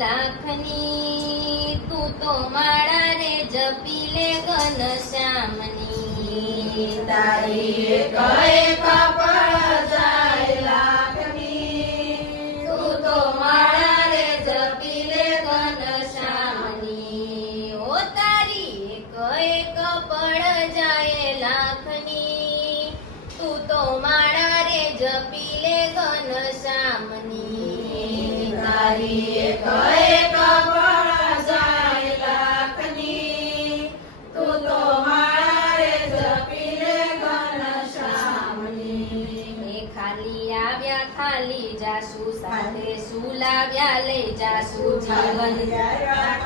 લાખની, તું તો માળા રે જપી લે ઘનશ્યામની. તારી એક એક પળ જાય લાખની, તું તો માળા રે જપી લે ઘનશ્યામની. ઓ તારી એક એક પળ જાય લાખની, તું તો માળા રે જપી લે ઘનશ્યામની. તારી એક એક પળ જાય લાખની, તું તો માળા રે જપી લે ઘનશ્યામની. એ ખાલી આવ્યા ખાલી જાસુ, સાથે શું લાવ્યા લઈ જાસુ. જીવન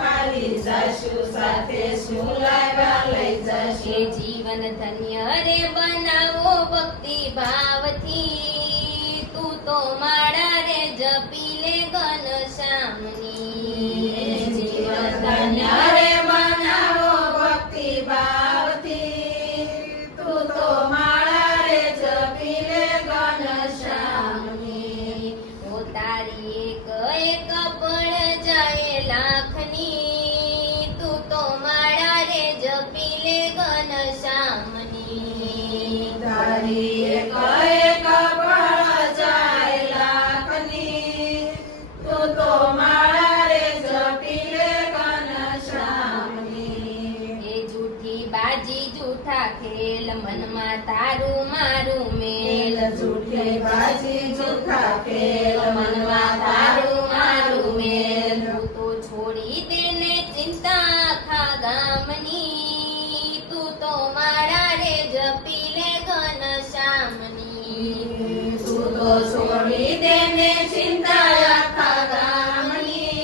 ખાલી જશું, સાથે શું લાવ્યા લઈ જશું. એ જીવન ધન્ય રે બનાવો ભક્તિ ભાવથી, તું તો માળા રે જપી લે ઘનશ્યામની. જીવન ધન્ય રે બનાવો ભક્તિ ભાવથી, તું તો માળા રે જપી લે ઘનશ્યામની. ઓ તારી એક એક પળ જાય લાખની, તું તો માળા રે જપી લે ઘનશ્યામની. તારી એક એક પળ જાય લાખની, તું તો માળા રે જપી લે ઘનશ્યામની. એ જૂઠી બાજી જૂઠા ખેલ, મનમાં તારું મારું મેલ. જૂઠી બાજી જૂઠા ખેલ, મનમાં તારું મારું મેલ. તું તો છોડી દેને ચિંતા આખા ગામની, તું તો માળા રે જપી લે ઘનશ્યામની. તું તો છોડી દેને ચિંતા આખા ગામની,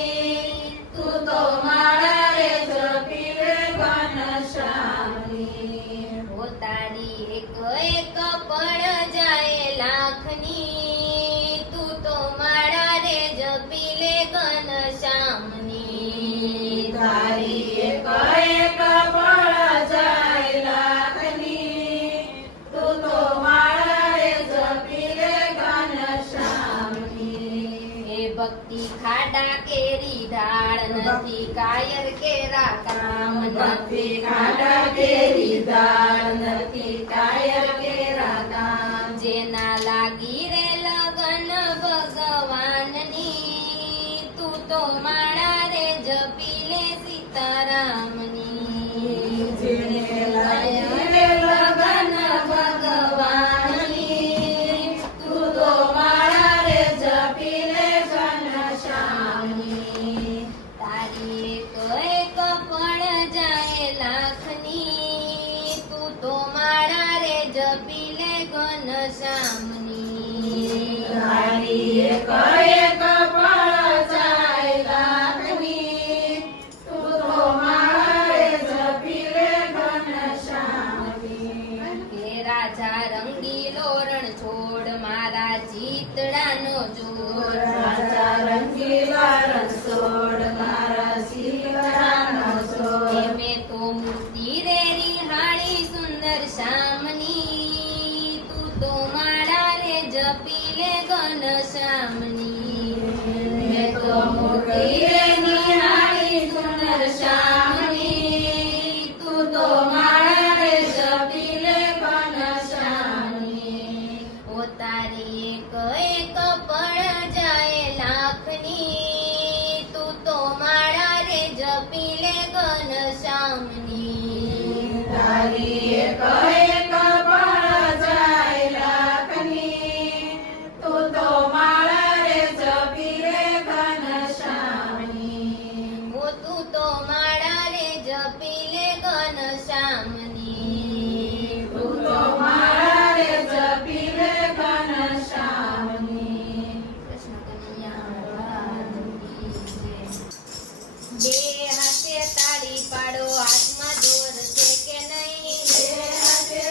તું તો માળા રે જપી લે ઘનશ્યામની. ઓ તારી એક એક પળ જાય લાખની, તું તો માળા રે જપી લે ઘનશ્યામની. તારી એક એક પળ જાય લાખની, તું તો માળા રે જપી લે ઘનશ્યામની. એ ભક્તિ ખાડા કેરી ધાળ, નથી કાયર કેરા કામ. ભક્તિ ખાડા કેરી દાળ, નથી કાયર કેરા કામ. જેના લાગી રે લગન ભગવાનની, તું તો માળા રે જપી લે સીતારામની. જેને લાગી રે લગન ભગવાનની, તું તો માળા રે જપી લે ઘનશ્યામની. તારી એક એક પળ જાય લાખની, તું તો માળા રે જપી લે ઘનશ્યામની. તારી એક એક પળ જાય લાખની, તું તો માળા રે જપી લે ઘનશ્યામની. હે રાજા રંગીલો રણ છોડ, મારા ચિતડાનો જોર. રાજા રંગીલા રણછોડ, મારા શિવરાનો છોડ. હે મેં તો મૂર્તિ રે રિહાળી સુંદર શ્યામની, તું તો માળા રે જપી લે ઘનશ્યામની. મેં તો મૂર્તિ રે નિહાળી સુંદર શ્યામની, તું તો માળા રે જપી લે ઘનશ્યામની. ઓ તારી એક એક પળ જાય લાખની, તું તો માળા રે જપી લે ઘનશ્યામની. તારી એક એક પળ જાય લાખની, તું તો માળા રે જપી લે ઘનશ્યામની. ઓ તું તો માળા રે જપી લે ઘનશ્યામની. તું તો માળા રે જપી લે ઘનશ્યામની. કૃષ્ણ કનૈયા લાલની જય. બે હાથે તાળી પાડો, હાથમાં જોર છે કે નહીં? બે હાથે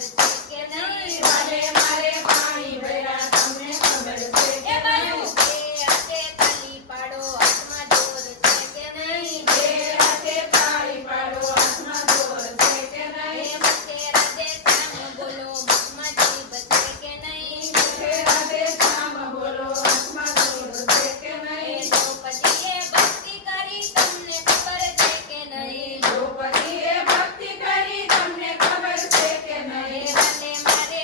છે કે નહીં? વાલે મારે પાણી ભર્યા તમને ખબર છે એ કે બાજુ નહીં? બે હાથે તાલી પાડો, હાથમાં જોર છે કે નહીં? બે હાથે તાળી પાડો હાથમાં જોર છે કે એ નહીં? મુખે રાધે શ્યામ બોલો, મુખમાં જીભ છે કે નહીં? મુખે રાધે શ્યામ બોલો હાથમાં જોર છે કે એ નહીં? દ્રૌપદીએ ભક્તિ કરી તમને ખબર છે કે નહીં? દ્રૌપદીએ ભક્તિ કરી તમને ખબર છે કે એ નહીં? વાલે મારે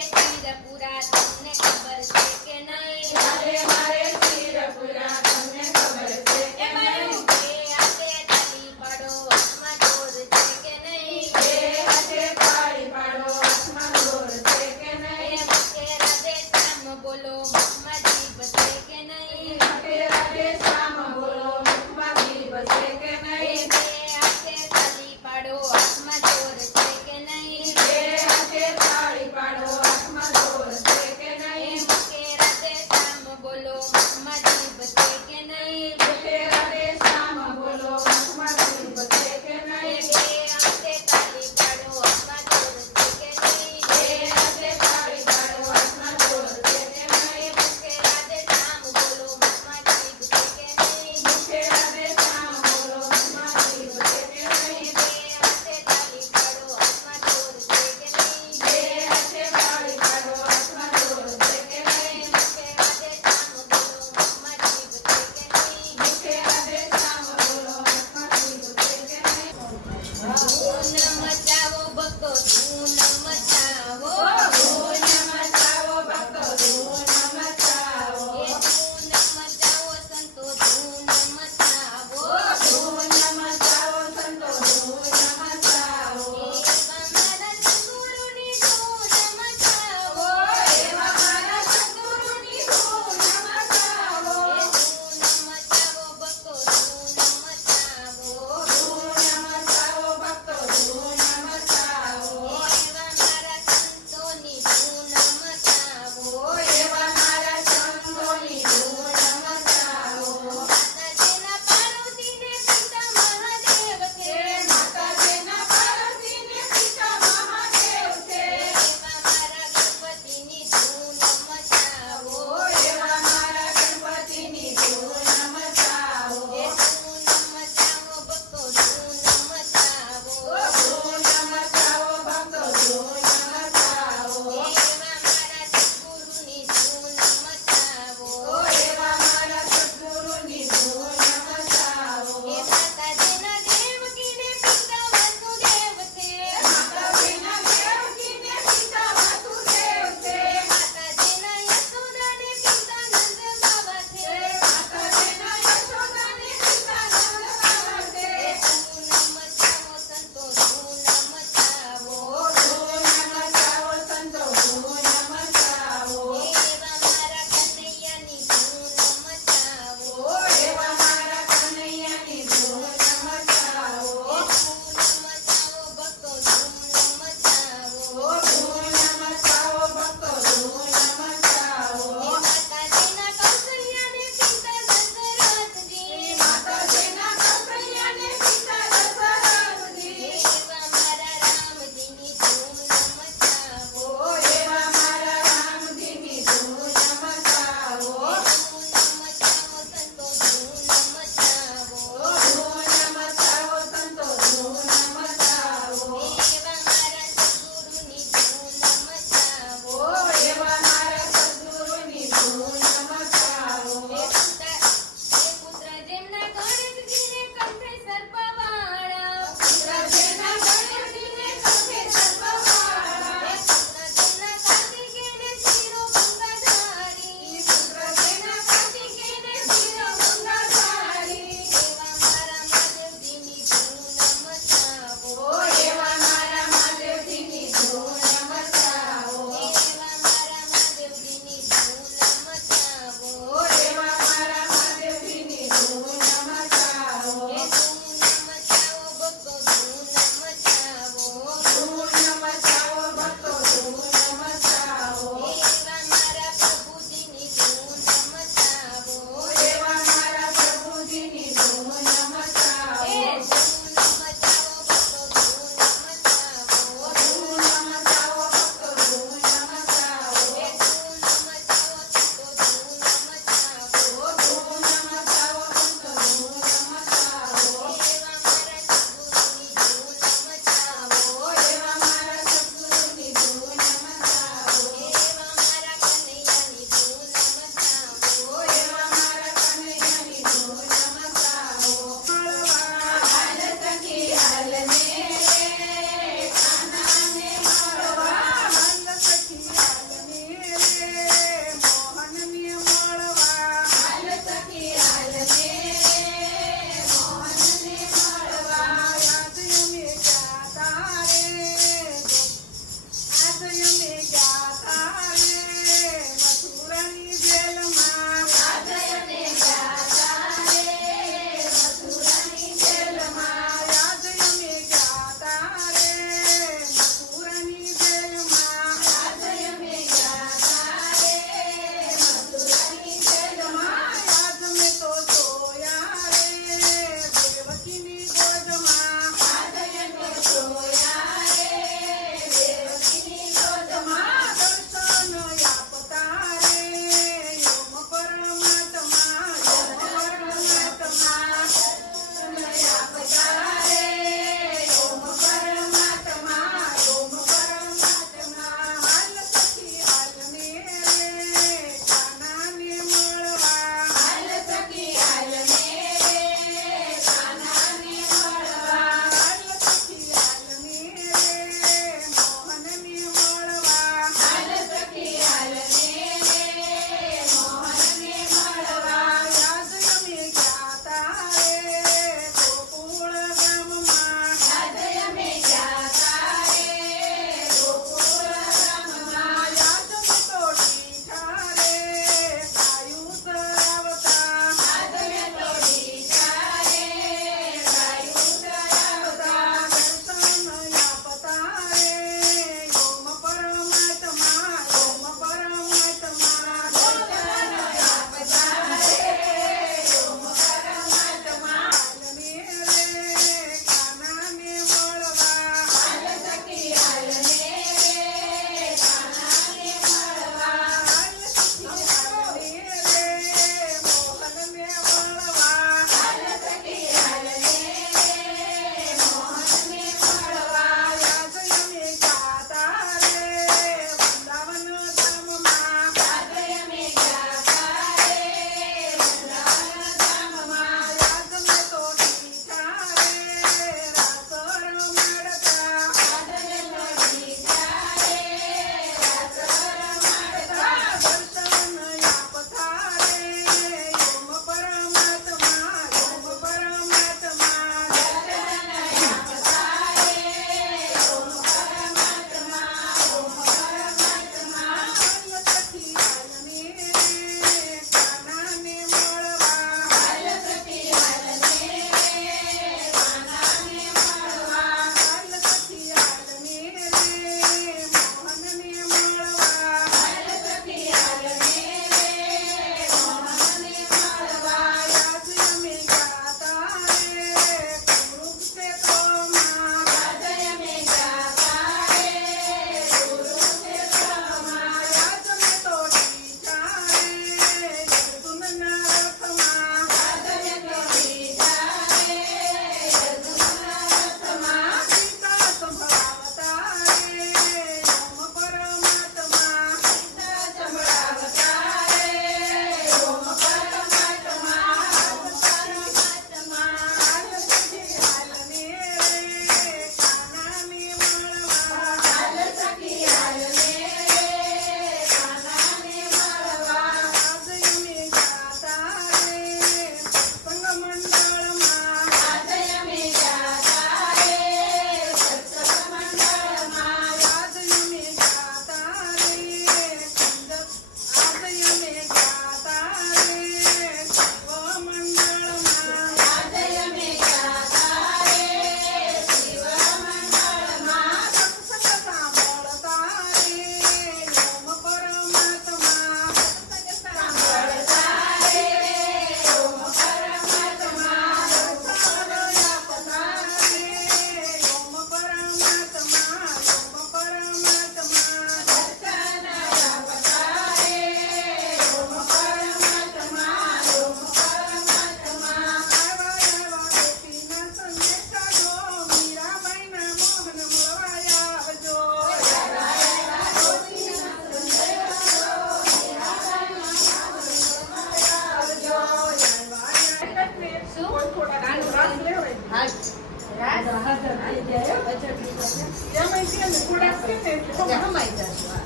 જ સમાઈ જશું.